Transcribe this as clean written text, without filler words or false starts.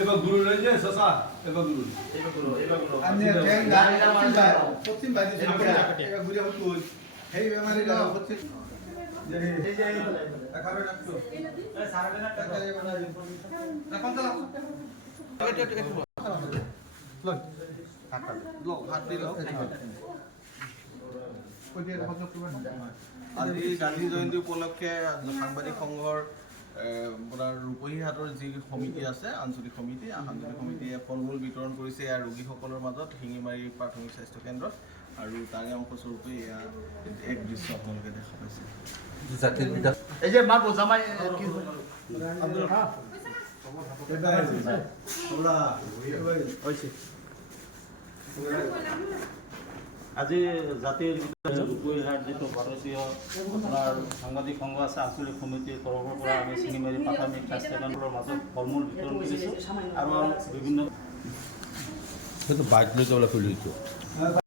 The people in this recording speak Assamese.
এবার গুরু রয়েছে সসা এবার গুরু আমি পশ্চিম বাড়ি এবার ঘুরে হতো এই বেমারি না হচ্ছে যে এই যে খাবে না তো সারা দিন না কোন তো লো হাত দিলো আজি গান্ধী জয়ন্তী উপলক্ষে সাংবাদিক সংঘৰ আপোনাৰ ৰূপহীহাটৰ যি সমিতি আছে আঞ্চলিক সমিতিয়ে ফল মূল বিতৰণ কৰিছে ইয়াৰ ৰোগীসকলৰ মাজত শিঙিমাৰী প্ৰাথমিক স্বাস্থ্য কেন্দ্ৰত আৰু তাৰে অংশস্বৰূপে এয়া এক দৃশ্য আপোনালোকে দেখা পাইছে জাতিৰ বিকাশ এই যে মাৰ বোজামাই কি আজি জাতিৰ ৰূপহীহাট যিটো ভাৰতীয় আপোনাৰ সাংবাদিক সংঘ আছে আঞ্চলিক সমিতিৰ তৰফৰ পৰা আমি শিঙিমাৰী প্ৰাথমিক স্বাস্থ্য কেন্দ্ৰৰ মাজত ফল মূল বিতৰণ কৰিছোঁ আৰু বিভিন্ন সেইটো বাইক লৈ যাবলৈ খুলিছোঁ